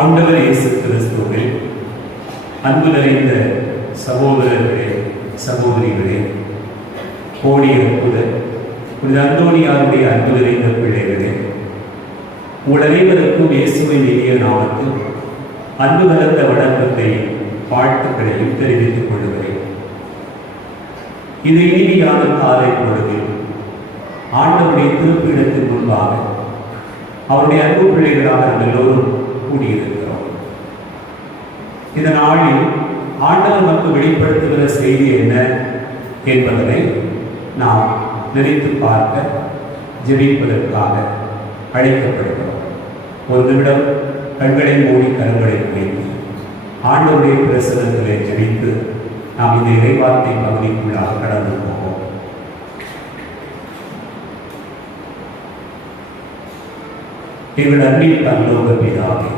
ஆண்டவர் இயேசு கிறிஸ்துவில் அன்பு நிறைந்த சகோதரர்களே, சகோதரிகளே, கோடி அற்புதர் புனித அந்தோணியாருடைய அன்பு நிறைந்த பிள்ளைகளே, உங்கள் அனைவருக்கும் இயேசுவின் இனிய நாமத்தில் அன்பு கலந்த வணக்கத்தையும் வாழ்த்துக்களையும் தெரிவித்துக் கொள்கிறேன். இது இனிமையான காலை பொழுதில் ஆண்டவருடைய திருப்பீடத்தின் முன்பாக அவருடைய அன்பு பிள்ளைகளாக நாம் எல்லோரும் கூடியிருக்கிறோம். இந்த நாளில் ஆண்டவர் நமக்கு வெளிப்படுத்துகிற செய்தி என்ன என்பதனை நாம் நினைத்து பார்க்க ஜெபிப்பதற்காக அழைக்கப்படுகிறோம். ஒரு நிமிடம் கண்களை மூடி கரங்களை வைத்து ஆண்டவருடைய பிரசனத்திலே ஜெபித்து நாம் இந்த இறைவார்த்தை பகுதிக்குள்ளாக கடந்து போவோம். எங்கள் அன்பின் பரலோக பிதாவே,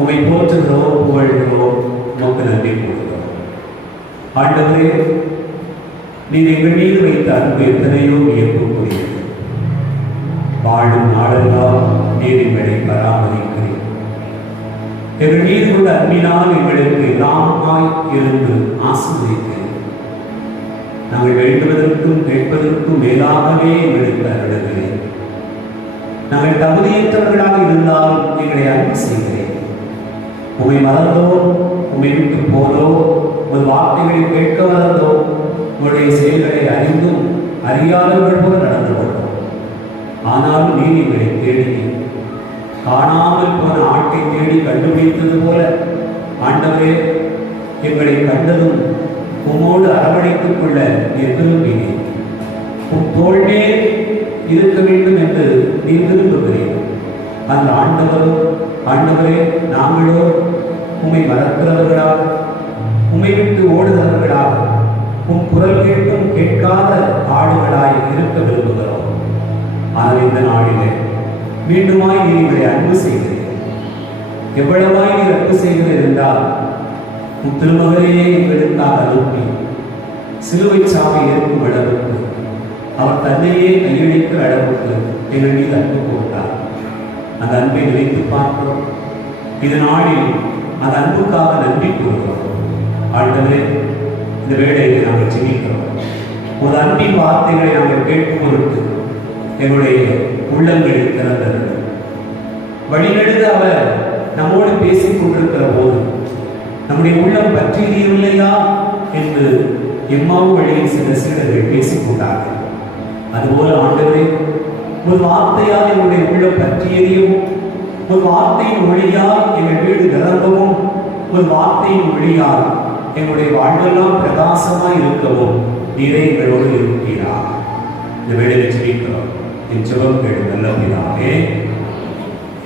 உம்மை போற்றுகிறோம், புகழ்கிறோம், உமக்கு நன்றி கூறுகிறோம். ஆண்டவரே, நீர் எங்கள் மீது வைத்த அன்பு எத்தனையோ வியப்புக்குரியது. வாழும் நாளெல்லாம் நீர் எங்களை பராமரிக்கிறீர். எங்கள் மீது உள்ள அன்பினால் எங்களுக்கு எல்லாமாய் இருந்து ஆசீர்வதிக்கிறீர். நாங்கள் வேண்டுவதற்கும் கேட்பதற்கும் மேலாகவே எங்களுக்கு அருளுகிறேன். நாங்கள் தகுதியற்றவர்களாக இருந்தாலும் எங்களை அன்பு செய்கிறேன். உம்மை மறந்தோ, உம்மை விட்டு போதோ, ஒரு வார்த்தைகளை கேட்க வளர்ந்தோ, உங்களுடைய செயல்களை அறிந்தும் அறியாதவர்கள் போல நடந்து கொண்டோம். ஆனாலும் நீ எங்களை தேடி காணாமல் போன ஆட்டை தேடி கண்டுபிடித்தது போல ஆண்டவரே, எங்களை கண்டதும் உம்மோடு அரவணைத்துக் கொள்ள நீர் விரும்பினேன். உன் தோல்வே இருக்க வேண்டும் என்று நீ விரும்புகிறேன். அந்த ஆண்டவரே, நாங்களோ உம்மை மறக்கிறவர்களாக, உம்மை விட்டு ஓடுகிறவர்களாக, உன் குரல் கேட்டும் கேட்காத ஆடுகளாய் இருக்க விரும்புகிறோம். ஆனால் இந்த நாளிலே மீண்டுமாய் நீ எங்களை அன்பு செய்கிறேன். எவ்வளவாய் நீர் அன்பு செய்கிறேன் என்றால், உன் திருமகளையே எங்களுக்காக அனுப்பி சிலுவை சாவை ஏற்கும் அளவுக்கு, அவர் தன்னையே கையளிக்கிற அளவுக்கு எங்கள் மீது அன்பு போட்டார். அந்த அன்பை நினைத்து பார்க்கிறோம். இது நாளில் அந்த அன்புக்காக நன்றி கூறுகிறோம். ஆண்டவரே, இந்த வேளையை நாங்கள் ஜெபிக்கிறோம். ஒரு அன்பின் வார்த்தைகளை நாங்கள் கேட்கும் பொருட்டு எங்களுடைய உள்ளங்களில் திறந்தது. வழிநெடுக அவர் நம்மோடு பேசிக் கொண்டிருக்கிற போது நம்முடைய உள்ளம் பற்றியதில்லையா என்று எம்மாவு வழியில் சில சீடர்கள் பேசிக் கொண்டார்கள். அதுபோல ஆண்டவரே, ஒரு வார்த்தையால் எங்களுடைய உள்ளம் பற்றியதையும், ஒரு வார்த்தையின் ஒளியால் எங்கள் வீடு நிரம்பவும், ஒரு வார்த்தையின் ஒளியால் எங்களுடைய வாழ்வெல்லாம் பிரகாசமாய் இருக்கவும் நீரே எங்களோடு இருக்கிறார். இந்த வேளையில் ஜெபிக்கிறோம். என் ஜெபம் கேடு நல்ல பிதாவே.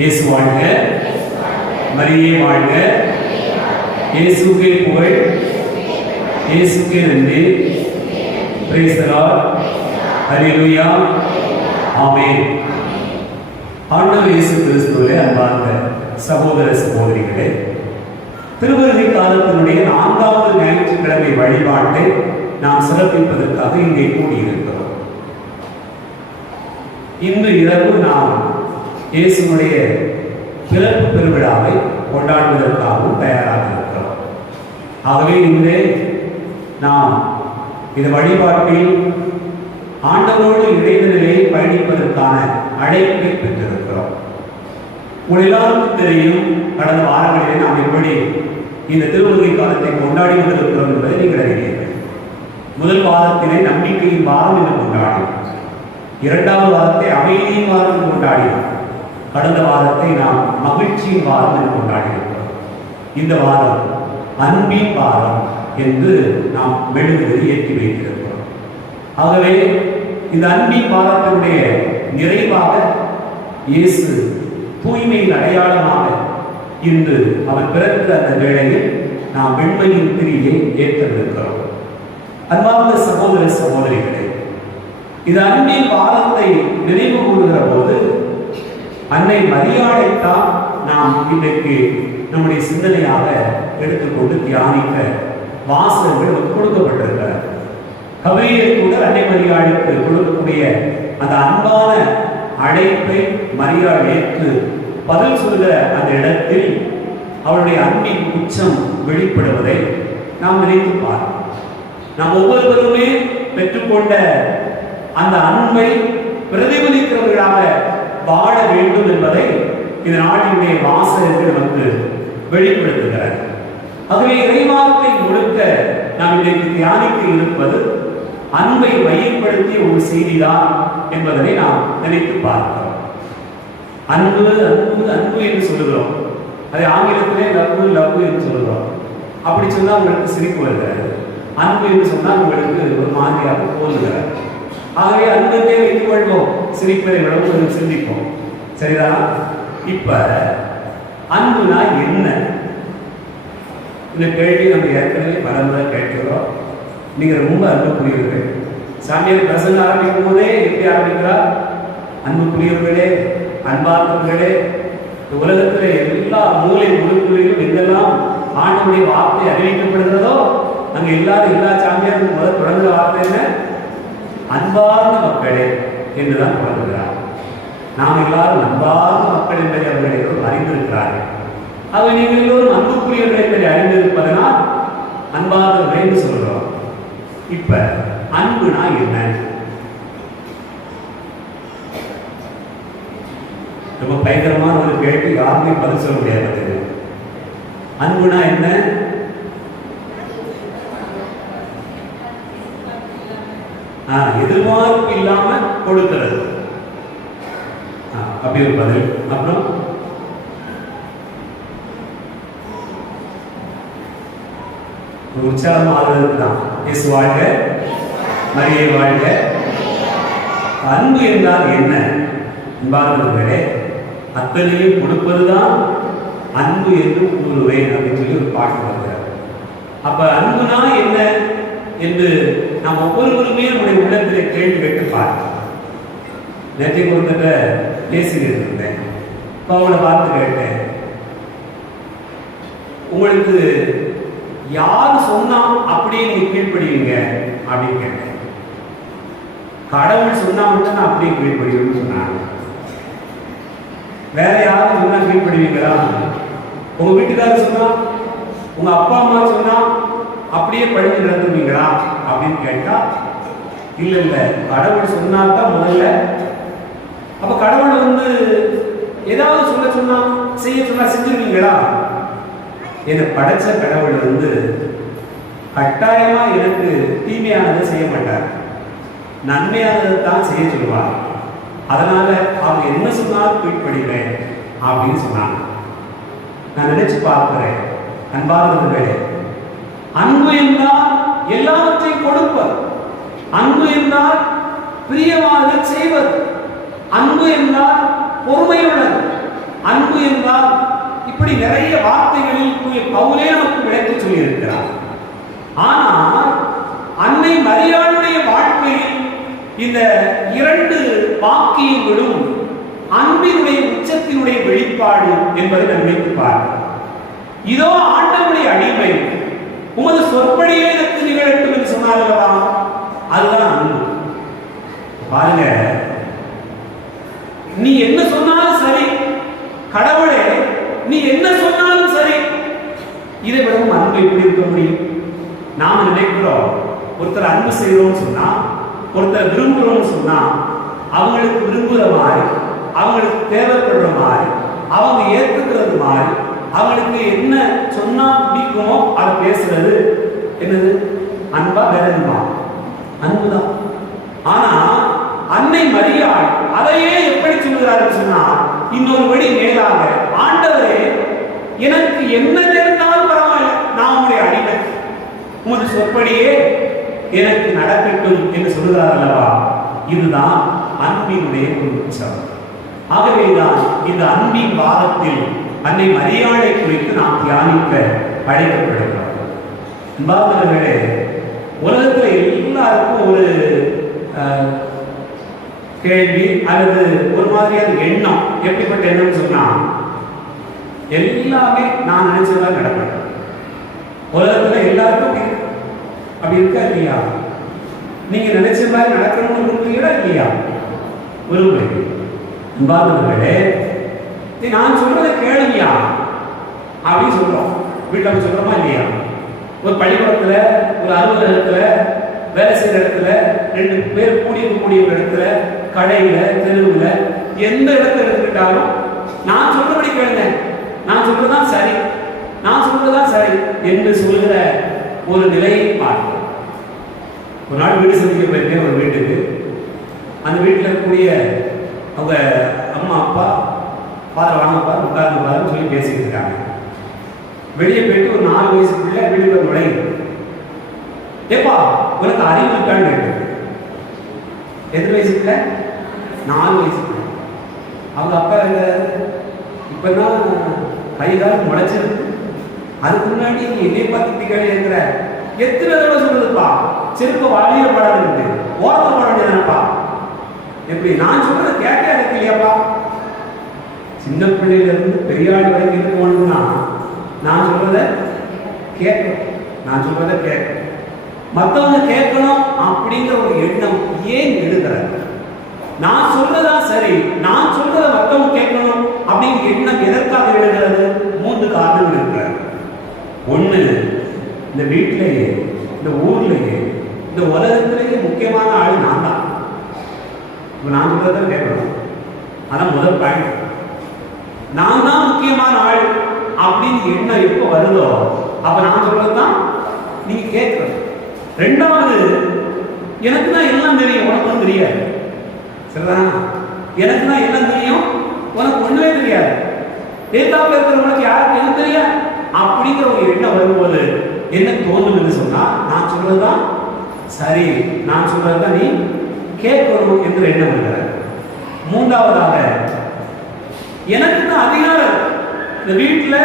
இயேசு வாழ்க, மரியே வாழ்க, இயேசுவே புகழ், இயேசுவே நன்றி. Praise the lord. Hallelujah. Amen. ஆண்டவர் இயேசு கிறிஸ்துவிலே அன்பார்ந்த சகோதர சகோதரிகளே, திருவருகை காலத்தினுடைய 4வது ஞாயிற்றுக்கிழமை வழிபாட்டை நாம் சிறப்பிப்பதற்காக இங்கே கூடியிருக்கிறோம். இன்று இரவு நாம் இயேசுனுடைய பிறப்பு பெருவிழாவை கொண்டாடுவதற்காகவும் தயாராக இருக்கிறோம். ஆகவே இன்று நாம் இந்த வழிபாட்டில் ஆண்டவரோடு இணைந்த நிலையை பயணிப்பதற்கான அழைப்பை பெற்றிருக்கிறோம். உங்கள் எல்லாருக்கும் தெரியும், கடந்த வாரங்களிலே நாம் எப்படி இந்த திருவருகை காலத்தை கொண்டாடி கொண்டிருக்கிறோம் என்பதை நீங்கள் அறிவீர்கள். முதல் வாரத்திலே நம்பிக்கையின் வாரம் என்று கொண்டாடினோம். 2வது வாரத்தை அமைதியின் வாரம் என்று கொண்டாடினோம். கடந்த வாரத்தை நாம் மகிழ்ச்சியின் வாரம் என்று கொண்டாடியிருக்கிறோம். இந்த வாரம் அன்பின் வாரம் என்று நாம் மெழுகுவதை ஏற்றி வைத்திருக்கிறோம். ஆகவே இந்த அன்பின் வாரத்தினுடைய நிறைவாக இயேசு தூய்மையின் அடையாளமாக இன்று அவர் பிறந்த அந்த வேளையில் நாம் வெண்மையின் திரியை ஏற்றிருக்கிறோம். அன்பார்ந்த சகோதர சகோதரிகளே, இது அன்பின் வாரத்தை நினைவு கூறுகிற போது அன்னை மரியாதைத்தான் நாம் இன்றைக்கு நம்முடைய சிந்தனையாக எடுத்துக்கொண்டு தியானிக்க வாசகங்கள் கொடுக்கப்பட்டிருக்கிறார். கவிதையை கூட அன்னை மரியாளுக்கு கொடுக்கக்கூடிய அந்த அன்பான அழைப்பை மரியாள் ஏற்று பதில் சொல்கிற அந்த இடத்தில் அவருடைய அன்பின் உச்சம் வெளிப்படுவதை நாம் நினைத்து பார்க்கிறோம். நாம் ஒவ்வொருவருமே பெற்றுக்கொண்ட அந்த அன்பை பிரதிபலிக்கிறவர்களாக வாழ வேண்டும் என்பதை இந்த நாளினுடைய வாசகர்கள் நமக்கு வெளிப்படுத்துகிறார். ஆகவே இறைவார்த்தை முழுக்க நாம் இன்றைக்கு தியானிக்க இருப்பது அன்பை மையப்படுத்திய ஒரு செய்திதான் என்பதனை நாம் நினைத்து பார்க்கிறோம். அன்பு அன்பு அன்பு என்று சொல்லுகிறோம். அதை ஆங்கிலத்திலே லவ் என்று சொல்லுகிறோம். அப்படி சொன்னால் உங்களுக்கு சிரிப்பு வருகிறது. அன்பு என்று சொன்னால் உங்களுக்கு ஒரு மாதிரியாக போதுகிறார். ஆகவே அன்புக்கே வைத்துக் கொள்வோம், சிரிப்பதை விடவும் சிந்திப்போம். சரிதான்? இப்ப அன்புனா என்ன? இந்த கேள்வி நம்ம ஏற்கனவே பலமுறை கேட்கிறோம். நீங்க ரொம்ப அன்புக்குரியவர்கள். சாமியார் பிரசங்க ஆரம்பிக்கும் போதே எப்படி ஆரம்பிக்கிறார்? அன்புக்குரியவர்களே, அன்பார்ந்தவர்களே, உலகத்தில் எல்லா மூலை முழுக்குகளிலும் எங்கெல்லாம் ஆண்டவருடைய வார்த்தை அறிவிக்கப்படுகிறதோ அங்க எல்லா சாமியாரும் முதல் தொடங்குற வார்த்தை என்ன? அன்பார்ந்த மக்களே என்றுதான் தொடங்குகிறார். நாம் எல்லாரும் அன்பார்ந்த மக்கள் என்பதை அவர்கள் எல்லோரும் அறிந்திருக்கிறார்கள். ஆக நீங்கள் எல்லோரும் அன்புக்குரியவர்கள் என்பதை அறிந்திருப்பதனால் அன்பார்ந்தவர்கள் என்று சொல்கிறோம். இப்ப அன்புனா என்ன? ரொம்ப பயங்கரமான ஒரு கேள்வி, யாருமே பதில் சொல்ல முடியாது. அன்புனா என்ன? எதிர்பார்ப்பு இல்லாம கொடுக்கிறது. அப்படி ஒரு பதில். அப்புறம் உற்சாகம் ஆகிறது தான். இயேசு வாழ்க, மரியே வாழ்க. அன்பு என்றால் என்ன? அன்பார்ந்தவர்களே, அத்தனையும் கொடுப்பதுதான் அன்பு என்று கூறுவேன் அப்படின்னு சொல்லி ஒரு பாட்டு வருகிறார். அப்ப அன்புனா என்ன என்று நாம் ஒவ்வொருவருமே நம்முடைய உள்ளத்திலே கேள்வி கேட்டு பார்க்கிறோம். நேற்றைக்கு ஒருத்தட்ட பேசிக்கிட்டு இருந்தேன். இப்போ அவங்கள பார்த்து கேட்டேன், உங்களுக்கு யார் சொன்னா அப்படியே நீங்க கீழ்ப்படுவீங்க அப்படின்னு கேட்டேன். கடவுள் சொன்னா மட்டும் நான் அப்படியே கீழ்ப்படுவேன்னு சொன்னாங்க. வேற யாரும் சொன்னா கீழ்ப்படுவீங்களா? உங்க வீட்டுக்காரர் சொன்னா, உங்க அப்பா அம்மா சொன்னா அப்படியே படித்து நடத்துவீங்களா அப்படின்னு கேட்டா, இல்ல இல்ல, கடவுள் சொன்னாதான் முதல்ல. அப்ப கடவுள் ஏதாவது சொன்னா செய்ய சொன்னா செஞ்சிருவீங்களா? என்னை படைச்ச கடவுள் கட்டாயமா எனக்கு தீமையானதை செய்ய மாட்டார், நன்மையானதை தான் செய்ய சொல்லுவார். அதனால அவர் என்ன சொன்னாலும் கீழ்ப்படிவேன் அப்படின்னு சொன்னாங்க. நான் நினைச்சு பார்க்கிறேன், அன்பார்ந்தவர்களே, அன்பு என்றால் எல்லாவற்றையும் கொடுப்பது, அன்பு என்றால் பிரியமாக செய்வது, அன்பு என்றால் பொறுமையுள்ளது, அன்பு என்றால் இப்படி நிறைய வார்த்தைகளில் பவுலே நமக்கு விளக்கி சொல்லி இருக்கிறார். ஆனால் அன்னை மரியாளுடைய வாழ்க்கையில் இந்த இரண்டு வாக்கியங்களும் அன்பினுடைய உச்சத்தினுடைய வெளிப்பாடு என்பதை நினைத்து பாருங்கள். இதோ ஆண்டவருடைய அடிமை, உமது சொற்படியே எனக்கு நிகழட்டும் என்று சொன்னார்களா, அதுதான் அன்பு. பாருங்க, நீ என்ன சொன்னாலும் சரி, கடவுளே நீ என்ன சொன்னாலும் சரி, இதை விடவும் அன்பு எப்படி இருக்க முடியும்? நாம நினைக்கிறோம், ஒருத்தர் அன்பு செய்யறோம்னு சொன்னா, ஒருத்தர் விரும்புறோம்னு சொன்னா, அவங்களுக்கு விரும்புகிற மாதிரி, அவங்களுக்கு தேவைப்படுற மாதிரி, அவங்க ஏற்றுக்கிறது மாதிரி, அவங்களுக்கு என்ன சொன்னா பிடிக்குமோ அதை பேசுறது என்னது? அன்பா? வேற என்னமா? அன்புதான். ஆனா அன்னை மரியாள் அதையே எப்படி சொல்கிறார்கள் சொன்னால், இன்னொரு படி மேலாக, ஆண்டவரே எனக்கு என்ன நேர்ந்தாலும் பரவாயில்லை, நான் உங்களுடைய அடிமை, உமது சொற்படியே எனக்கு நடக்கட்டும் என்று சொல்கிறார் அல்லவா? இதுதான் அன்பினுடைய ஒரு உச்சம். ஆகவேதான் இந்த அன்பின் வாதத்தில் அன்னை மரியாளை குறித்து நாம் தியானிக்க அழைக்கப்படுகிறோம். அன்பார்ந்தவர்களே, உலகத்தில் எல்லாருக்கும் ஒரு கேள்வி அல்லது ஒரு மாதிரியான எண்ணம். எப்படிப்பட்ட எண்ணம் சொன்னா, எல்லாமே நான் நினைச்சதான் நடக்கும். உலகத்துல எல்லாருக்கும் அப்படி இருக்கா இல்லையா? நீங்க நினைச்ச மாதிரி நடக்கணும்னு விரும்புறீங்களா இல்லையா? விரும்புறீங்க. அன்பார்ந்தவர்களே, நான் சொல்றதை கேளுங்கயா அப்படின்னு சொல்றோம். வீட்டில் சொல்றோமா இல்லையா? ஒரு பள்ளிக்கூடத்துல, ஒரு அலுவலகத்துல, வேலை செய்யற இடத்துல, 2 பேர் கூடிய ஒரு இடத்துல, கடையில, தெருவுல, எந்த இடத்துல எடுத்துக்கிட்டாலும் நான் சொல்றபடி கேளுங்க, நான் சொல்றதுதான் சரி, நான் சொல்றதுதான் சரி என்று சொல்கிற ஒரு நிலையை பார்க்கிறோம். ஒரு நாள் வீடு சந்திக்க போயிருக்கேன் ஒரு வீட்டுக்கு. அந்த வீட்டில் இருக்கக்கூடிய அவங்க அம்மா அப்பா, ஃபாதர் வாங்கப்பா உட்கார்ந்து பாருன்னு சொல்லி பேசிக்கிட்டு இருக்காங்க. வெளியே போயிட்டு ஒரு 4 வயசு பிள்ளை வீட்டுக்கு நுழையுது. ஏப்பா உனக்கு அறிவு இருக்கான்னு கேட்டு. எத்தனை வயசு பிள்ளை? 4 வயசு பிள்ளை. அவங்க அப்பா இப்பதான் கைகால் முளைச்சிருக்கு. அதுக்கு முன்னாடி நீ என்னை பார்த்து கேள்வி இருக்கிற எத்தனை தடவை சொல்றதுப்பா, செருப்ப வாழிய படாது, ஓரத்தை போட வேண்டியதானப்பா. எப்படி நான் சொல்றதை கேட்க இருக்கு இல்லையாப்பா? சின்ன பிள்ளையில இருந்து பெரிய ஆள் வரைக்கும் எது போகணும்னா நான் சொல்றதை கேட்கணும், நான் சொல்றதை கேட்கணும், மற்றவங்க கேட்கணும் அப்படிங்கிற ஒரு எண்ணம் ஏன் எழுதுறாரு? நான் சொல்றதா சரி, நான் சொல்றதை மற்றவங்க கேட்கணும் அப்படிங்கிற எண்ணம் எதற்காக எழுதுறது? 3 காரணங்கள் இருக்கிறார். ஒண்ணு, இந்த வீட்டிலேயே, இந்த ஊர்லேயே, இந்த உலகத்திலேயே முக்கியமான ஆள் நான் தான். நான் சொல்றதை கேட்கணும், அதான் முதல் பாயிண்ட். நான் தான் முக்கியமான ஆள் அப்படின்னு எண்ணம் எப்போ வருதோ அப்ப நான் சொல்றதுதான் நீங்க கேட்கறது. 2வது, எனக்கு தான் எல்லாம் தெரியும், உனக்கும் தெரியாது. சரிதான்? எனக்கு தான் எல்லாம் தெரியும், உனக்கு ஒண்ணுமே தெரியாது. தேத்தாப்புல இருக்கிறவங்களுக்கு யாருக்கு என்ன தெரியாது அப்படிங்கிற ஒரு எண்ணம் வரும்போது என்ன தோணும் என்று சொன்னா, நான் சொல்றதுதான் சரி, நான் சொல்றதுதான் நீ கேட்கணும் என்ற எண்ணம் வருகிறது. 3வதாக, எனக்கு தான் அதிகாரம், இந்த வீட்டுல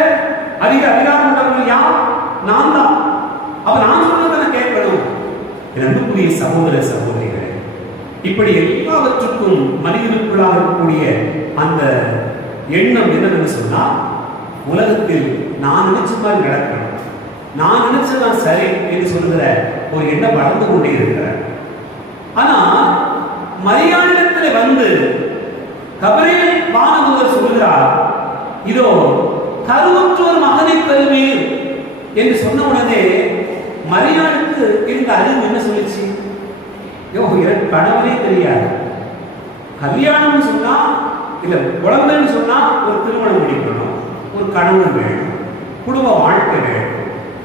அதிகாரம் உள்ளவர்கள் யார்? நான் தான். அப்ப நான் சொல்றதை கேட்கணும். அன்புக்குரிய சகோதர சகோதரிகளே, இப்படி எல்லாவற்றுக்கும் மனிதனுக்குள்ளாக இருக்கக்கூடிய அந்த எண்ணம் என்னன்னு சொன்னா, உலகத்தில் நான் நினைச்ச மாதிரி நடக்கணும், நான் நினைச்சதான் சரி என்று சொல்கிற ஒரு எண்ணம் வளர்ந்து கொண்டே இருக்கிறார். ஆனா மரியாளிடத்தில் வந்து கபிரியேல் வானதூதர் சொல்கிறார், இதோ கருவுற்ற ஒரு மகனை பெறுவீர் என்று சொன்ன உடனே மரியாளுக்கு இருந்த அறிவு என்ன சொல்லிச்சு? எனக்கு கணவனே தெரியாது, கல்யாணம்னு சொன்னா இல்ல குழந்தைன்னு சொன்னா ஒரு திருமணம் முடிக்கணும், ஒரு கணவன் வேணும், குடும்ப வாழ்க்கை வேணும்.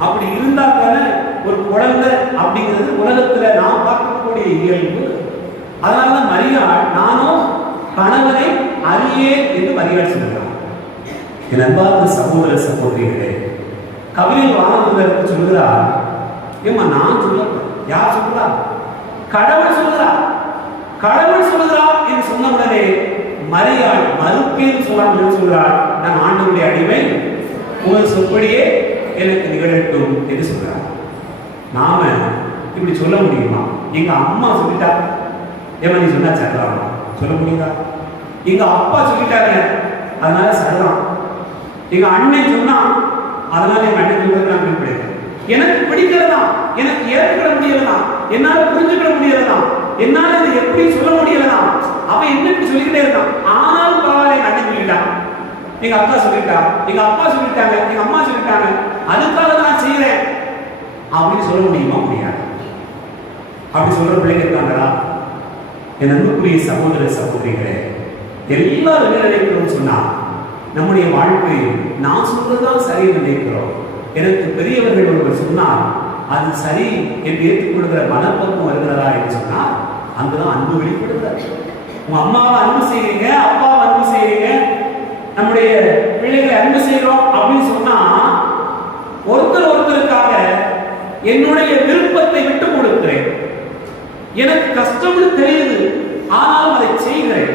அப்படி இருந்தா தானே ஒரு குழந்தை அப்படிங்கிறது உலகத்துல நாம் பார்க்கக்கூடிய இயல்பு. அதனாலதான் மரியாள் நானும் கணவனை அறியேன் என்று மரியாள் சொல்கிறார். என் அன்பார்ந்த சகோதர சகோதரிகளே, கபிரியேல் வானதூதருக்கு சொல்கிறார், ஏமா நான் சொல்ல, யார் சொல்றா? கடவுள் சொல்கிறார். கடவுள் சொல்கிறார் என்று சொன்ன உடனே மரியாள் மறுப்பேன் சொல்லாமல் சொல்கிறார், நான் ஆண்டவருடைய அடிமை, உங்கள் சொற்படியே எனக்கு நிகழட்டும் என்று சொல்றார். நாம இப்படி சொல்ல முடியுமா? எங்க அம்மா சொல்லிட்டா, ஏமா நீ சொன்னா சரலாம் சொல்ல முடியுதா? எங்க அப்பா சொல்லிட்டாங்க அதனால சரலாம், எங்க அண்ணன் சொன்னா அதனால எங்க அண்ணன் சொல்றது நான் பிடிக்கிறேன், எனக்கு பிடிக்கிறதா, எனக்கு ஏற்றுக்கிட முடியலதா, என்னால புரிஞ்சுக்கிட முடியலதா, என்னால இதை எப்படி சொல்ல முடியலதா, அவன் என்ன இப்படி சொல்லிக்கிட்டே இருக்கான், ஆனாலும் பரவாயில்ல எங்க அண்ணன் சொல்லிட்டான், எங்க அக்கா சொல்லிட்டா, எங்க அப்பா சொல்லிட்டாங்க, எங்க அம்மா சொல்லிட்டாங்க, அதுக்காக நான் செய்யறேன் அப்படின்னு சொல்ல முடியுமா? முடியாது. அப்படி சொல்ற பிள்ளைங்க இருக்காங்களா? என் அன்புக்குரிய சகோதர சகோதரிகளே, எல்லாரும் என்ன நினைக்கிறோம் சொன்னா, நம்முடைய வாழ்க்கை நான் சொல்றதுதான் சரி நினைக்கிறோம். எனக்கு பெரியவர்கள் ஒருவர் சொன்னால் அது சரி என்று ஏற்றுக்கொள்கிற மனப்பக்குவம் வருகிறதா என்று சொன்னால் அங்குதான் அன்பு வெளிப்படுகிறது. உங்க அம்மாவை அன்பு செய்றீங்க, அப்பாவை அன்பு செய்றீங்க, நம்முடைய பிள்ளைகளை அன்பு செய்கிறோம் அப்படின்னு சொன்னா ஒருத்தர் ஒருத்தருக்காக என்னுடைய விருப்பத்தை விட்டு கொடுக்கிறேன். எனக்கு கஷ்டம்னு தெரியுது, ஆனாலும் அதை செய்கிறேன்.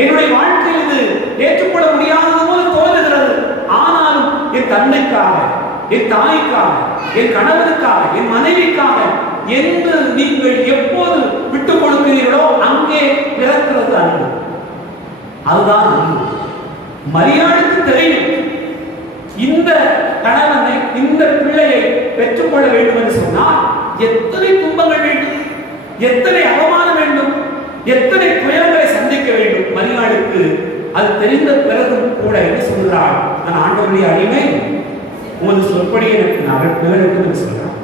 என்னுடைய வாழ்க்கையில் இது ஏற்றுக்கொள்ள முடியாதது போல தோன்றுகிறது, ஆனாலும் என் தந்தைக்காக, என் தாய்க்காக, என் கணவனுக்காக, என் மனைவிக்காக என்று நீங்கள் எப்போது விட்டுக் கொடுக்கிறீர்களோ அங்கே பிறக்கிறது அன்பு. அதுதான் அன்பு. மரியாளுக்கு தெரியும், இந்த கணவனை, இந்த பிள்ளையை பெற்றுக்கொள்ள வேண்டும் என்று சொன்னால் எத்தனை துன்பங்கள் வேண்டும், எத்தனை அவமானம் வேண்டும், எத்தனை துயரங்களை சந்திக்க வேண்டும். மரியாளுக்கு அது தெரிந்த பிறகும் கூட என்ன சொல்கிறாள்? நான் ஆண்டவருடைய அடிமை, உமது சொற்படி எனக்கு நிகழட்டும் என்று சொல்கிறார்.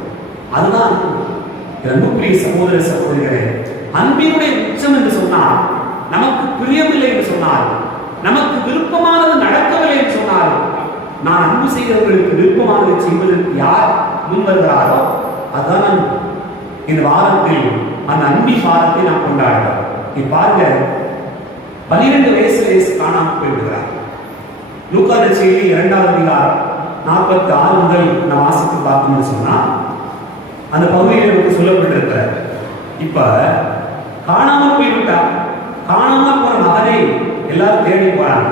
அதுதான் அன்புக்குரிய சகோதர சகோதரிகளே, அன்பினுடைய உச்சம் என்று சொன்னால், நமக்கு பிரியமில்லை என்று சொன்னால், நமக்கு விருப்பமானது நடக்கவில்லை என்று சொன்னால், நான் அன்பு செய்கிறவர்களுக்கு விருப்பமானதை செய்வதற்கு யார் முன் வருகிறாரோ அதுதான் அன்பு. இந்த வாரத்தில் அந்த அன்பின் வாரத்தை நாம் கொண்டாடுறோம். நீ பாருங்க, 12 வயசுல காணாமல் போய்விடுகிறார். லூக்கா செய்தி 2வது அதிகாரம் 46 முதல் நாம் வாசித்து பார்த்தோம்னு சொன்னா அந்த பகுதியில் நமக்கு சொல்லப்பட்டிருக்கிறார். இப்ப காணாமல் போய்விட்டார். காணாமல் போன மகனை எல்லாரும் தேடி போறாங்க.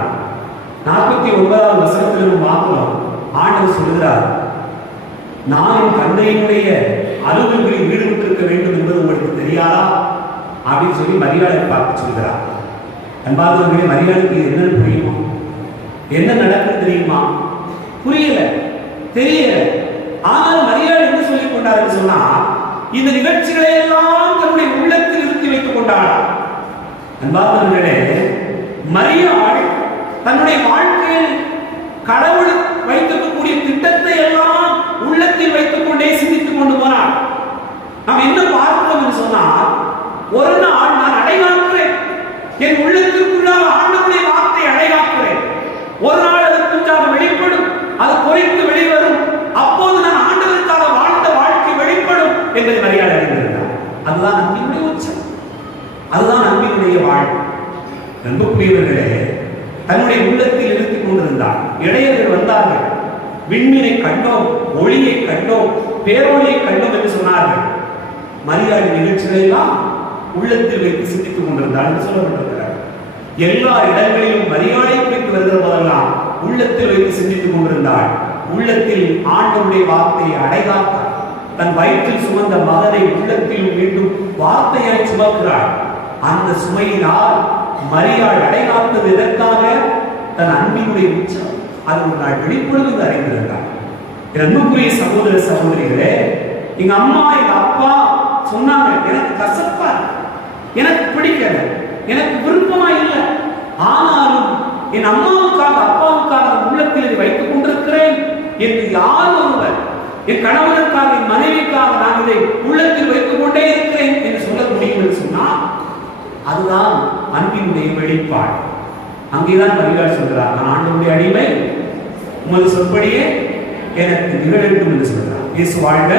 49வது வசனத்தில் நம்ம பார்க்கிறோம், ஆண்டவர் சொல்கிறார், நான் என் தந்தையினுடைய அலுவல்களில் ஈடுபட்டிருக்க வேண்டும் என்பது உங்களுக்கு தெரியாதா அப்படின்னு சொல்லி மரியாதை பார்த்து சொல்கிறார். அன்பார்ந்தவர்களே, மரியாதைக்கு என்னன்னு புரியுமா? என்ன நடக்குது தெரியுமா? புரியல, தெரியல. ஆனால் மரியாதை என்ன சொல்லிக் கொண்டார் என்று சொன்னா, இந்த நிகழ்ச்சிகளை எல்லாம் தன்னுடைய உள்ளத்தில் நிறுத்தி வைத்துக் கொண்டார். அன்பார்ந்தவர்களே, மரியாள் தன்னுடைய வாழ்க்கையில் கடவுள் வைத்திருக்கக்கூடிய திட்டத்தை எல்லாம் உள்ளத்தில் வைத்துக் கொண்டே சிந்தித்துக் கொண்டு போனார். நாம் என்ன பார்க்கிறோம் என்று சொன்னால், ஒரு நாள் நான் அடைகாக்கிறேன், என் உள்ளத்திற்குள்ளாக ஆண்டவருடைய வார்த்தை அடைகாக்கிறேன். ஒரு நாள் அதற்குள்ளாக வெளிப்படும், அது பொறித்து வெளிவரும். அப்போது நான் ஆண்டவருக்காக வாழ்ந்த வாழ்க்கை வெளிப்படும் என்பதை மரியாதை அறிந்திருந்தார். அதுதான் அன்பினுடைய உச்சம், அதுதான் அன்பினுடைய வாழ்வு. அன்புக்குரியவர்களே, தன்னுடைய உள்ளத்தில் நிறுத்திக் கொண்டிருந்தார். இடையர்கள் வந்தார்கள், விண்மீனை கண்டோம், ஒளியை கண்டோம், பேரொழியை கண்டோம் என்று சொன்னார்கள். மரியாதை நிகழ்ச்சிகளை எல்லாம் உள்ளத்தில் வைத்து சிந்தித்துக் கொண்டிருந்தார் என்று சொல்லப்பட்டிருக்கிறார். எல்லா இடங்களிலும் மரியாதை குறித்து வருகிற போதெல்லாம் உள்ளத்தில் வைத்து சிந்தித்துக் கொண்டிருந்தாள். உள்ளத்தில் ஆண்டவருடைய வார்த்தையை அடைகாக்க தன் வயிற்றில் சுமந்த மகனை உள்ளத்தில் மீண்டும் வார்த்தையாய் சுமக்கிறாள். அந்த சுமையினால் மரியாள் அடைகாத்தது எதற்காக? தன் அன்பினுடைய உச்சம் அது ஒரு நாள் வெளிப்பொழுது அறிந்திருந்தார். அன்புக்குரிய சகோதர சகோதரிகளே, எங்க அம்மா எங்க அப்பா சொன்னாங்க, எனக்கு கசப்பா, எனக்கு பிடிக்கல, எனக்கு விருப்பமா இல்லை. ஆனாலும் என் அம்மாவுக்காக அப்பாவுக்காக உள்ளத்தில் வைத்துக் கொண்டிருக்கிறேன் என்று யார் ஒருவர் என் கணவனுக்காக என் மனைவிக்காக நான் இதை உள்ளத்தில் வைத்துக் கொண்டே இருக்கிறேன் என்று சொல்ல முடியும் என்று சொன்னால் அதுதான் அன்பினுடைய வெளிப்பாடு. அங்கேதான் மரியாள் சொல்கிறார், நான் ஆண்டவருடைய அடிமை, உமது சொற்படியே எனக்கு நிகழட்டும் என்று சொல்கிறார். இயேசு வாழ்க,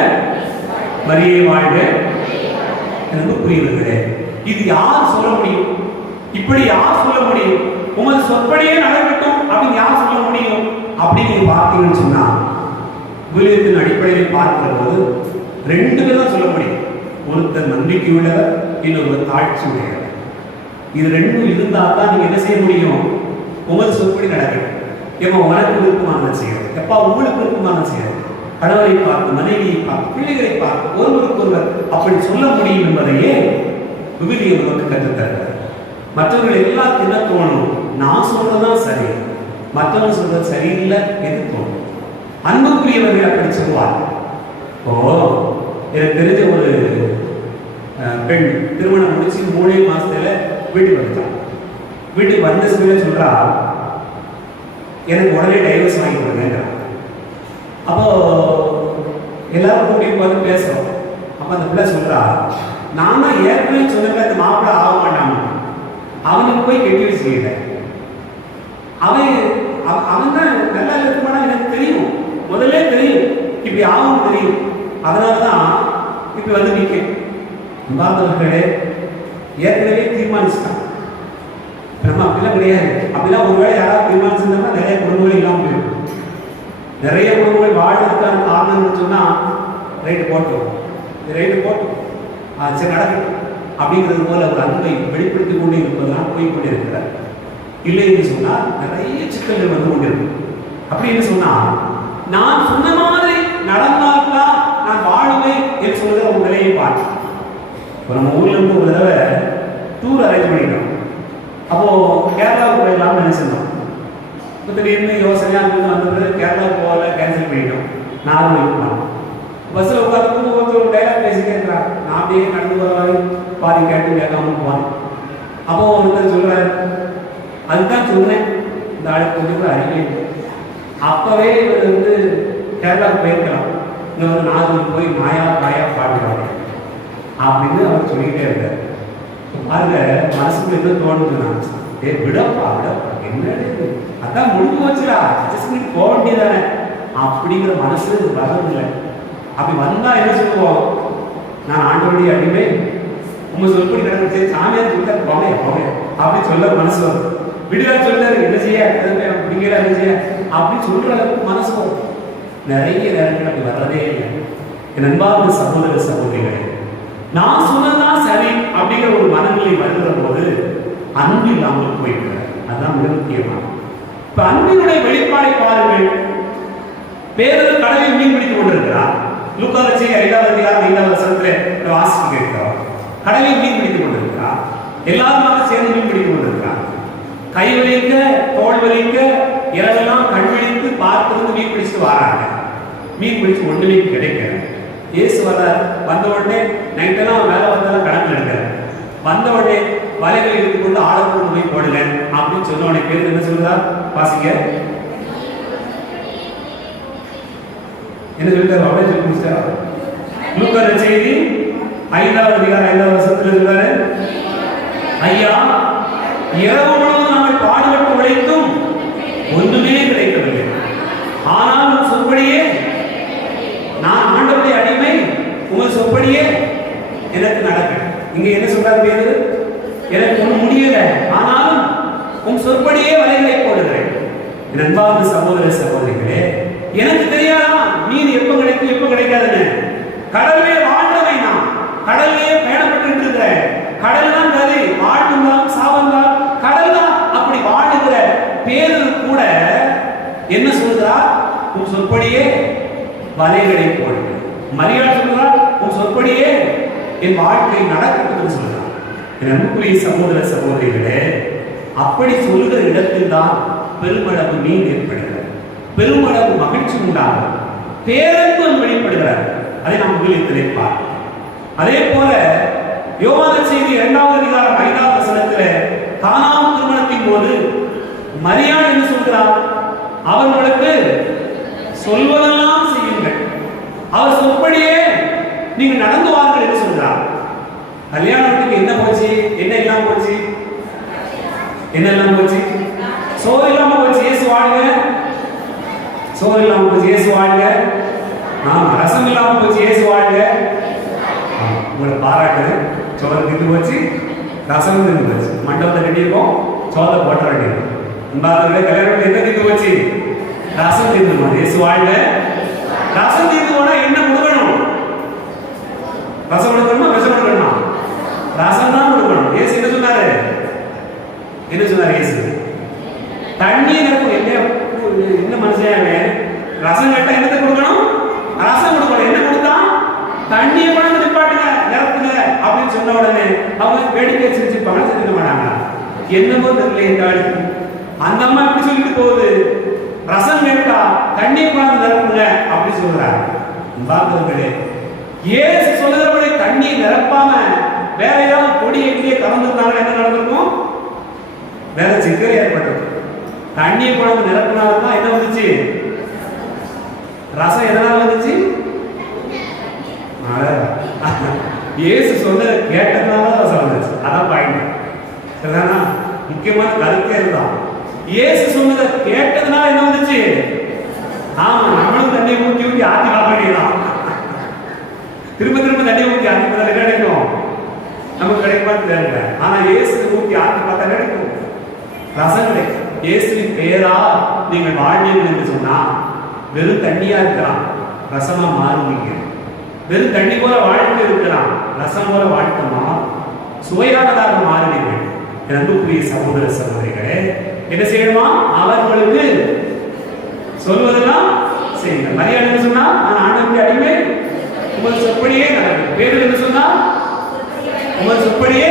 மரியே வாழ்க. எனக்கு புரியுதுங்களே, இது யார் சொல்ல முடியும்? இப்படி யார் சொல்ல முடியும்? உமது சொற்படியே நடக்கட்டும் அப்படின்னு யார் சொல்ல முடியும்? அப்படின்னு நீங்க பார்த்தீங்கன்னு சொன்னா, விவிலியத்தின் அடிப்படையில் பார்க்கிற போது 2 பேர் தான் சொல்ல முடியும். ஒருத்தர் நம்பிக்கை உள்ளவர், இன்னொருவர் தாழ்ச்சி உடையவர். இது 2 இருந்தால் தான் நீங்க என்ன செய்ய முடியும்? உமது சொற்படி நடக்கட்டும். எப்போ உனக்கு விருப்பமானதை செய்யறது, எப்பா உங்களுக்கு விருப்பமானதை செய்யறது, கணவரை பார்த்து, மனைவியை பார்த்து, பிள்ளைகளை பார்த்து, ஒருவருக்கு ஒருவர் அப்படி சொல்ல முடியும் என்பதையே விவிலியம் நமக்கு கற்றுத்தருகிறது. மற்றவர்கள் எல்லாத்துக்கும் என்ன தோணும்? நான் சொல்றதுதான் சரி, மற்றவங்க சொல்றது சரியில்லை என்று தோணும். அன்புக்குரியவர்கள் அப்படி சொல்லுவார். ஓ, எனக்கு தெரிஞ்ச ஒரு பெண் திருமணம் முடிச்சு 3 மாசத்துல வீட்டுக்கு வந்துட்டான். வீட்டுக்கு வந்த சமயம் சொல்றா, எனக்கு உடனே டைவர்ஸ் வாங்கி கொடுங்க. அப்போ எல்லாரும் கூட்டிட்டு வந்து பேசுறோம். அப்ப அந்த பிள்ளை சொல்றா, நானா ஏற்கனவே சொன்ன அந்த மாப்பிள்ளை ஆக மாட்டான், அவனுக்கு போய் கெட்டி வச்சுக்கிட்ட, அவன் தான் நல்லா இருக்குமானா எனக்கு தெரியும், முதல்ல தெரியும், இப்படி ஆகும் தெரியும், அதனாலதான் இப்ப வந்து நிக்க. பார்த்தவர்களே, ஏற்கனவே தீர்மானிச்சுட்டான். நம்ம அப்படிலாம் கிடையாது. அப்படிலாம் ஒருவேளை யாராவது தீர்மானிச்சிருந்தோம்னா நிறைய குடும்பங்கள் இல்லாமல் போயிடும். நிறைய குடும்பங்கள் வாழ்வதற்கான காரணம்னு சொன்னா ரைட்டு போட்டோம், ரைட்டு போட்டோம், சரி நடக்கட்டும் அப்படிங்கிறது போல ஒரு அன்பை வெளிப்படுத்தி கொண்டு இருப்பதனால் போய்கொண்டே இருக்கிறார். இல்லை என்று சொன்னால் நிறைய சிக்கல்கள் வந்து கொண்டிருக்கும். அப்படின்னு சொன்னால் நான் சொன்ன மாதிரி நடந்தால்தான் நான் வாழுவேன் என்று சொல்கிற ஒரு நிலையை பார்த்தேன். இப்போ நம்ம ஊர்ல இருந்து ஒரு தடவை டூர் அரேஞ்ச் பண்ணிட்டோம். அப்போ கேரளாவுக்கு போயிடலாம்னு நினைச்சிருந்தோம். இப்போ திடீர்னு யோசனையாக இருந்து வந்தது, கேரளாவுக்கு போகல, கேன்சல் பண்ணிட்டோம். 4 மணிக்கு போனோம். பஸ்ஸில் உட்காந்து ஒருத்தர் டைலாக் பேசிட்டே இருக்கிறார். நான் அப்படியே நடந்து போகிற பாதி கேட்டு கேட்காம போனேன். அப்போ ஒருத்தர் சொல்கிறார், அதுதான் சொன்னேன், இந்த ஆளுக்கு கொஞ்சம் கூட அறிவே இல்லை. அப்பவே இவர் வந்து கேரளாவுக்கு போயிருக்கலாம், இங்க வந்து நாகூர் போய் மாயா மாயா பாடுறாங்க அப்படின்னு அவர் சொல்லிக்கிட்டே இருந்தார். பாருங்க, மனசுக்கு எதுவும் தோணுதுன்னா, விடப்பா விடப்பா, என்னது அதான் முடிஞ்சு வச்சுடா, அட்ஜஸ்ட் பண்ணி போக வேண்டியதானே அப்படிங்கிற மனசு வரதில்லை. அப்படி வந்தா என்ன சொல்லுவோம், நான் ஆண்டவருடைய அடிமை, உங்க சொல்படி நடந்துச்சு, சாமியார் சொல்லிட்டா போவே போவே அப்படி சொல்ல மனசு வரும். விடுதலை சொல்றாரு, என்ன செய்ய அப்படிங்கிற என்ன செய்ய அப்படி சொல்ற அளவுக்கு மனசு வரும். நிறைய நேரங்கள் அப்படி வர்றதே இல்லை. என் அன்பார்ந்த சகோதர சகோதரிகளே, நான் சொன்னதான் சரி அப்படிங்கிற ஒரு மனநிலை வருகிற போது அன்பு இல்லாமல் போய்விடுறார். அதுதான் மிக முக்கியமான. இப்ப அன்பினுடைய வெளிப்பாடை பாருங்கள். பேதுரு கடலில் மீன் பிடித்துக் கொண்டிருக்கிறார். லூக்கா செய்தி 5வது அதிகாரம் 5வது வசனத்தில் வாசிக்க இருக்கிறார். கடலில் மீன் பிடித்துக் கொண்டிருக்கிறார். எல்லாருமாக சேர்ந்து மீன் பிடித்துக் கொண்டிருக்கிறார். கை வலிக்க, தோல் வலிக்க, இரவெல்லாம் கண் விழித்து பார்த்து மீன் பிடிச்சிட்டு வராங்க. மீன் பிடிச்சு ஒண்ணுமே கிடைக்கிறது. இயேசு வந்தார். வந்த உடனே நைட்டெல்லாம் வேலை வந்தாலும் கடந்து எடுக்கிறார். வந்த உடனே வலைகளை எடுத்துக்கொண்டு ஆழப்பூர் போய் போடுங்க அப்படின்னு சொன்ன உடனே பேர் என்ன சொல்றார் வாசிங்க. என்ன சொல்லிட்டாரு? அப்படியே சொல்லி முடிச்சாரா? லூக்கா செய்தி 5வது அதிகாரம் 5வது வசனத்துல சொல்றாரு, ஐயா இரவு முழுவதும் நாங்கள் பாடுபட்டு உழைத்தும் ஒன்றுமே கிடைக்கவில்லை, ஆனால் சொற்படியே நான் ஆண்டவருடைய அடிமை, உங்கள் சொற்படியே எனக்கு நடக்கும். இங்க என்ன சொல்றாரு பேரு? எனக்கு ஒன்றும் முடியல, ஆனாலும் உன் சொற்படியே வலைகளை போடுகிறேன். என் அன்பார்ந்த சகோதர சகோதரிகளே, எனக்கு தெரியாதா மீன் எப்ப கிடைக்கும் எப்ப கிடைக்காதுன்னு? கடல்லே வாழ்ந்தவை நான், கடல்லே பயணப்பட்டு இருக்கிறேன். கடல் தான் கதை, வாழ்ந்தான் சாவந்தான் கடல் தான். அப்படி வாழுகிற பேரு கூட என்ன சொல்றார்? உன் சொற்படியே வலைகளை போடுங்க. மரியாள் சொல்றார், உன் சொற்படியே என் வாழ்க்கை நடக்கும் சொல்றார். என் அன்புக்குரிய சகோதர சகோதரிகளே, அப்படி சொல்லுகிற இடத்தில் தான் பெருமளவு மீன் ஏற்படுகிறது, பெருமளவு மகிழ்ச்சி உண்டாகும், பேரன்பு வெளிப்படுகிறார். அதை நாம் விழித்திலே பார்க்கிறோம். அதே போல யோவான் செய்தி 2வது அதிகாரம் 5வது வசனத்திலே கானான் திருமணத்தின் போது மரியாள் என்ன சொல்கிறார்? அவர்களுக்கு சொல்வதெல்லாம் செய்யுங்கள், அவர் சொற்படியே நீங்க நடந்து வாருங்கள் என்று சொல்றார். கல்யாணத்துக்கு என்ன போச்சு? என்ன இல்லாம போச்சு? என்ன இல்லாம போச்சு? சோறு இல்லாம போச்சு. இயேசு வாழ்க. சோறு இல்லாம போச்சு. இயேசு வாழ்க. ரசம் இல்லாம போச்சு. இயேசு வாழ்க. உங்களை பாராட்டுறேன். சோறு தின்னு போச்சு, ரசம் தின்னு போச்சு. மண்டபத்தை கட்டியிருக்கோம், சோதை போட்ட வேண்டியிருக்கோம். கல்யாணம் என்ன தின்னு போச்சு? ரசம் தின்னு போச்சு. இயேசு வாழ்க. ரசம் தின்னு போனா என்ன கொடுக்கணும்? ரசம் கொடுக்கணுமா விஷம் கொடுக்கணுமா? ரசம் தான் கொடுக்கணும். இயேசு என்ன சொன்னாரு? என்ன சொன்னாரு இயேசு? தண்ணீர் என்ன மனுஷன் ரசம் கேட்டா என்னத்தை கொடுக்கணும்? ரசம் கொடுக்கணும். என்ன கொடுத்தா? தண்ணியை கூட நிப்பாட்டுங்க, நிரப்புங்க அப்படின்னு சொன்ன உடனே அவங்க வேடிக்கை சிரிச்சுப்பாங்க, சிரிக்க மாட்டாங்க. என்னமோ தெரியல, அந்த அம்மா எப்படி சொல்லிட்டு போகுது? ரசம் கேட்டா தண்ணியை பார்த்து நிரப்புங்க அப்படி சொல்றாங்க. பார்த்தவர்களே, இயேசு சொல்லுறபடி தண்ணியை நிரப்பாம வேற ஏதாவது பொடி எங்கேயே கலந்துருந்தாங்க என்ன நடந்திருக்கும்? வேற சிக்கல் ஏற்பட்டது. தண்ணியை குழம்பு நிரப்பினால்தான் என்ன வந்துச்சு? ரசம் எதனால வந்துச்சு? இயேசு சொன்னதை கேட்டதுனால ரசம் வந்துச்சு. அதான் பாயிண்ட். சரிதானா? முக்கியமான கருத்தே இருந்தான். இயேசு சொன்னதை கேட்டதுனால என்ன வந்துச்சு? ஆமா, நம்மளும் தண்ணியை ஊற்றி ஊற்றி ஆத்தி பார்க்க வேண்டியதான். திரும்ப திரும்ப தண்ணியை ஊற்றி ஆத்தி பார்த்தா கிடைக்கும், நமக்கு கிடைக்குமான்னு தெரியல. ஆனா இயேசு ஊற்றி ஆத்தி பார்த்தா கிடைக்கும், ரசம் கிடைக்கும். இயேசுவின் பெயரா நீங்கள் வாழ்வீர்கள் என்று சொன்னா வெறும் தண்ணியா இருக்கிறான், ரசமா மாறுவீங்க. வெறும் தண்ணி போல வாழ்க்கை இருக்கிறான், ரசம் போல வாழ்க்கைமா சுவையானதாக மாறுவீர்கள். அன்புக்குரிய சகோதர சகோதரிகளே, என்ன செய்யணுமா? அவர்களுக்கு சொல்வதெல்லாம் செய்யுங்க. மரியாதை சொன்னா நான் ஆண்டவருடைய அடிமை, உங்கள் சொற்படியே நடக்கும். பேரு என்ன சொன்னா உங்கள் சொற்படியே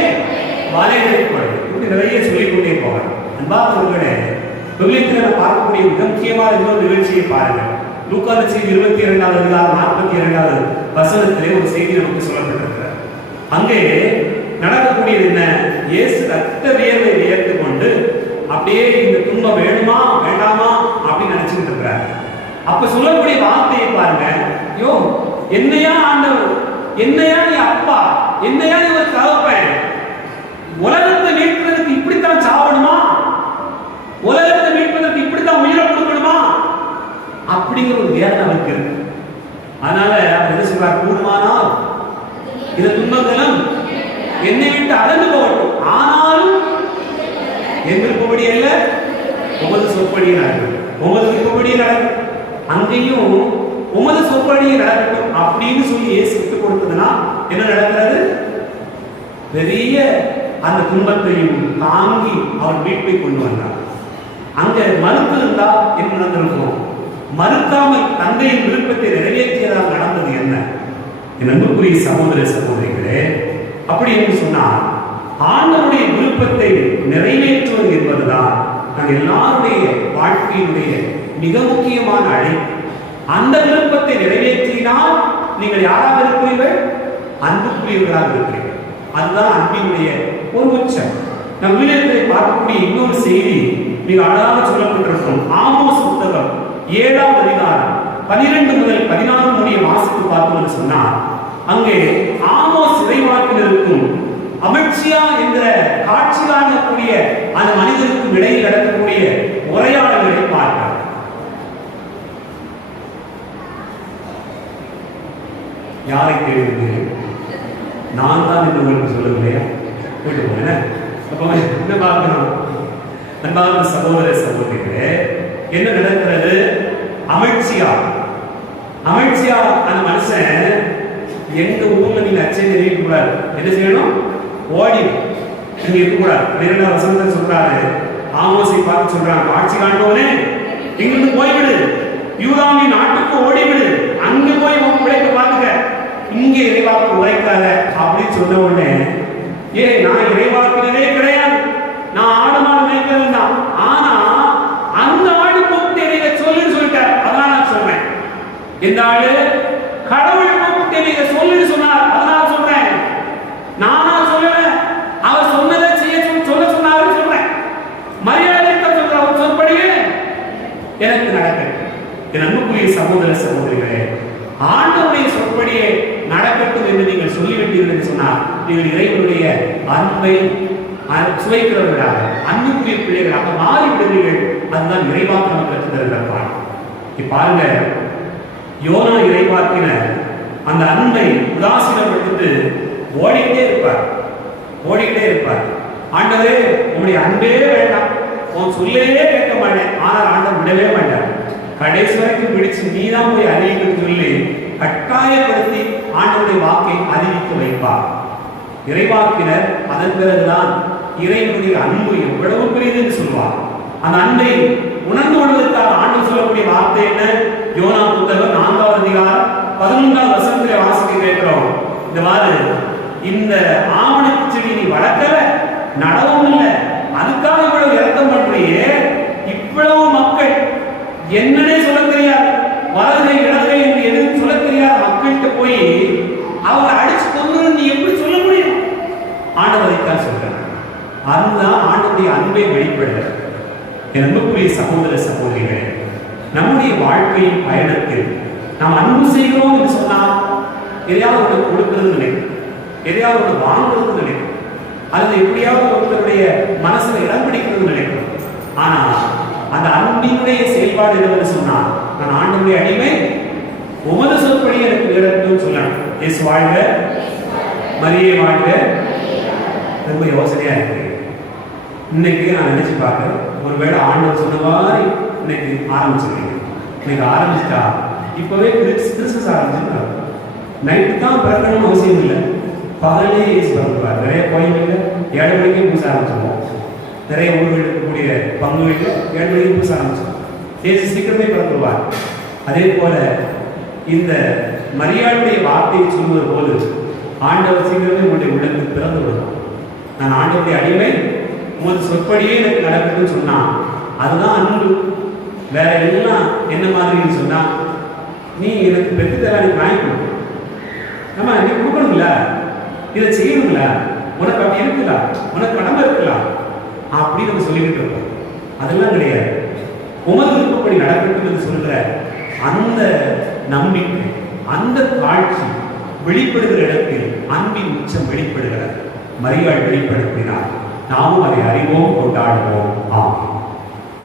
வலைகளை போடுங்க. இப்படி நிறைய சொல்லிக் கொண்டே போகலாம். அன்பார்ந்தவர்களே, விவிலியத்தில் பார்க்கக்கூடிய மிக முக்கியமான இன்னொரு நிகழ்ச்சியை பாருங்கள். லூக்கா செய்தி 22வது அதிகாரம் 42வது வசனத்திலே ஒரு செய்தி நமக்கு சொல்லப்பட்டிருக்கிறது. அங்கே நடக்கக்கூடியது என்ன? இயேசு ரத்த வியர்வை வியர்த்து கொண்டு அப்படியே இந்த துன்பம் வேணுமா வேண்டாமா அப்படின்னு நினைச்சுட்டு இருக்கிறார். அப்ப சொல்லக்கூடிய வார்த்தையை பாருங்க, யோ என்னையா ஆண்டவர், என்னையா நீ அப்பா, என்னையா நீ ஒரு தகப்பன், உலகத்தை மீட்பதற்கு இப்படித்தான் சாவணுமா, உலகத்தை மீட்பதற்கு இப்படித்தான் உயிரை கொடுக்கணுமா அப்படிங்கிற ஒரு வேதனை அவருக்கு இருக்கு. அதனால என்ன சொல்றார், கூடுமானால் இந்த துன்பங்களும் என்னை விட்டு அகன்று போகட்டும், ஆனாலும் என் விருப்பப்படி அல்ல உமது சொற்படியே நடக்கும், உமது விருப்பப்படியே நடக்கும், அங்கேயும் உமது சொற்படியே நடக்கட்டும் அப்படின்னு சொல்லி இயேசு விட்டு கொடுத்ததுன்னா என்ன நடக்கிறது, பெரிய அந்த துன்பத்தையும் தாங்கி அவர் மீட்பை கொண்டு வந்தார். அங்க மறுத்து இருந்தா என்ன நடந்திருக்கும், மறுக்காமல் தந்தையின் விருப்பத்தை நிறைவேற்றியதாக நடந்தது என்ன? என் அன்புக்குரிய சகோதர சகோதரிகளே, அப்படி என்று சொன்னால் ஆண்டவருடைய விருப்பத்தை நிறைவேற்றுவது என்பதுதான் நம் எல்லாருடைய வாழ்க்கையினுடைய மிக முக்கியமான அழைப்பு. அந்த விருப்பத்தை நிறைவேற்றினால் நீங்கள் யாராக இருக்கிறீர்கள், அன்புக்குரியவர்களாக இருக்கிறீர்கள். அதுதான் அன்பினுடைய ஒரு உச்சம். நம் வீரத்தை பார்க்கக்கூடிய இன்னொரு செய்தி மிக அழகாக சொல்லப்பட்டிருக்கும். ஆமோஸ் புத்தகம் 7ஆம் அதிகாரம் 12 முதல் 14 முடிய வாசித்து பார்த்தோம் சொன்னால், அங்கே ஆமோஸ் இறைவாக்கினருக்கும் அமட்சியா என்ற காட்சி காணக்கூடிய அந்த மனிதருக்கும் இடையில் நடக்கக்கூடிய உரையாடல்களை பார்க்கிறார். யாரை தேடுகிறீர்கள், நான் தான் என்று உங்களுக்கு சொல்லுங்களேன், போயிட்டு போங்க. அப்போ என்ன பார்க்கணும், அன்பார்ந்த சகோதர சகோதரிகளே, என்ன நடக்கிறது, அமட்சியா அந்த மனுஷன் எங்க ஊர்ல நீங்க அச்சை தெரிவிக்க கூடாது, என்ன செய்யணும், ஓடி நீங்க இருக்கக்கூடாது. 2ஆம் வசனத்தை சொல்றாரு, ஆமோஸை பார்த்து சொல்றாங்க, ஆட்சி காண்பவனே இங்கிருந்து போய்விடு, யூதாவின் நாட்டுக்கு ஓடிவிடு, அங்க போய் உன் பிள்ளைக்கு பாத்துக்க, இங்கே இறைவாக்கு உரைக்காத அப்படின்னு சொன்ன உடனே, நான் இறைவாக்குனதே கிடையாது, நான் ஆடு மாடு மேய்க்கிறது தான், ஆனா அந்த ஆடு கூப்பிட்டு நீங்க சொல்லுன்னு சொல்லிட்டார், அதான் நான் சொல்றேன். இந்த ஆளு கடவுள் கூப்பிட்டு நீங்க சொல்லுன்னு சொன்னார், அதனால சொல்றேன், நானா சொல்லல, அவர் சொன்னதை செய்ய சொல்ல சொன்னாருன்னு சொல்றேன், மரியாதை சொல்ற அவர் சொற்படியே எனக்கு நடக்க. என் அன்புக்குரிய சகோதர சகோதரிகளே, ஆண்டவருடைய சொற்படியே நடக்கட்டும் என்று நீங்கள் சொல்லிவிட்டீர்கள் என்று சொன்னால் நீங்கள் இறைவனுடைய அன்பை சுவைக்கிறவர்களாக, அன்புக்குரிய பிள்ளைகளாக மாறிவிடுவீர்கள். அதுதான் இறைவாக்கு நமக்கு கற்றுத் தருகிறார். பாருங்க, யோனா இறைவாக்கின அந்த அன்பை உதாசீனப்படுத்திட்டு ஓடிக்கிட்டே இருப்பார். ஆண்டவரே உங்களுடைய அன்பே வேண்டாம், உன் சொல்லே கேட்க மாட்டேன், ஆனால் ஆண்டவர் விடவே மாட்டார். கடைசி வரைக்கும் பிடிச்சு நீதான் போய் அறிவிக்கணும்னு சொல்லி கட்டாயப்படுத்தி ஆண்டவருடைய வாக்கை அறிவித்து வைப்பார் இறைவாக்கினர். அதன் பிறகுதான் இறைவனுடைய அன்பு எவ்வளவு பெரியது என்று சொல்வார். அந்த அன்பை உணர்ந்து கொள்வதற்காக ஆண்டவர் சொல்லக்கூடிய வார்த்தை என்ன? யோனா புத்தகம் 4ஆம் அதிகாரம் 11ஆம் வசனத்திலே வாசிக்க கேட்கிறோம். இந்த வாரு, இந்த ஆமணக்கு செடி நீ வளர்க்கல, நடவும் இல்லை, அதுக்காக இவ்வளவு இரக்கம் பண்றியே, இவ்வளவு மக்கள் என்னன்னே சொல்ல தெரியாது, வலதுகை இடதுகை என்று எதுவும் சொல்ல தெரியாத மக்கள்கிட்ட போய் அவரை அடிச்சு கொண்டு நீ எப்படி சொல்ல முடியும்? ஆண்டவரைத்தான் சொல்றார். அதுதான் ஆண்டவருடைய அன்பை வெளிப்படுகிறது. என் அன்புக்குரிய சகோதர சகோதரிகளே, நம்முடைய வாழ்க்கையின் பயணத்தில் நாம் அன்பு செய்கிறோம் என்று சொன்னால் எதையாவது ஒன்று கொடுக்கிறது நினைக்கும், எதையாவது ஒன்று வாங்குறது நினைக்கும், அல்லது எப்படியாவது ஒருத்தருடைய மனசுல இடம் பிடிக்கிறது நினைக்கும். ஆனா அந்த அன்பினுடைய செயல்பாடு என்னவென்று சொன்னால், நான் ஆண்டவருடைய அடிமை, உமது சொற்படி எனக்கு நிகழட்டும் சொல்லணும். இயேசு வாழ்க, மரியே வாழ்க. ரொம்ப யோசனையா இருக்கு. இன்னைக்கு நான் நினைச்சு பார்க்கிறேன், ஒருவேளை ஆண்டவர் சொன்ன மாதிரி இன்னைக்கு ஆரம்பிச்சிருக்கீங்க. இன்னைக்கு ஆரம்பிச்சிட்டா இப்பவே கிறிஸ்துமஸ் ஆரம்பிச்சிருக்காங்க. நைட்டு தான் பிறக்கணும்னு அவசியம் இல்லை, பகலே இயேசு பிறந்துருவார். நிறைய கோயில்களில் 7 மணிக்கே பூச ஆரம்பிச்சிருவோம். நிறைய ஊர்கள் இருக்கக்கூடிய பங்கு வீட்டில் 7 மணிக்கு பூச ஆரம்பிச்சிருவோம். இயேசு சீக்கிரமே பிறந்துருவார். அதே போல இந்த மரியாளுடைய வார்த்தையை சொல்வது போது ஆண்டவர் சீக்கிரமே உங்களுடைய உள்ளத்துக்கு பிறந்து விடுவார். நான் ஆண்டவருடைய அடிமை, உமது சொற்படியே எனக்கு நடக்குதுன்னு சொன்னா அதுதான் அன்பு. வேற எல்லாம் என்ன மாதிரின்னு சொன்னா, நீ எனக்கு பெற்று தர, நீ வாங்கிக்கணும், நம்ம நீ கொடுக்கணுங்களா, இதை செய்யணுங்களா, உனக்கு அப்படி இருக்குல்ல, உனக்கு உடம்பு இருக்கலாம் அப்படின்னு நம்ம சொல்லிக்கிட்டு இருக்கோம். அதெல்லாம் கிடையாது. உமது விருப்பப்படி நடக்கட்டும் என்று சொல்கிற அந்த நம்பிக்கை, அந்த காட்சி வெளிப்படுகிற இடத்தில் அன்பின் உச்சம் வெளிப்படுகிறது. மரியாள் வெளிப்படுத்தினார். நாமும் அதை அறிவோம், கொண்டாடுவோம். ஆம்.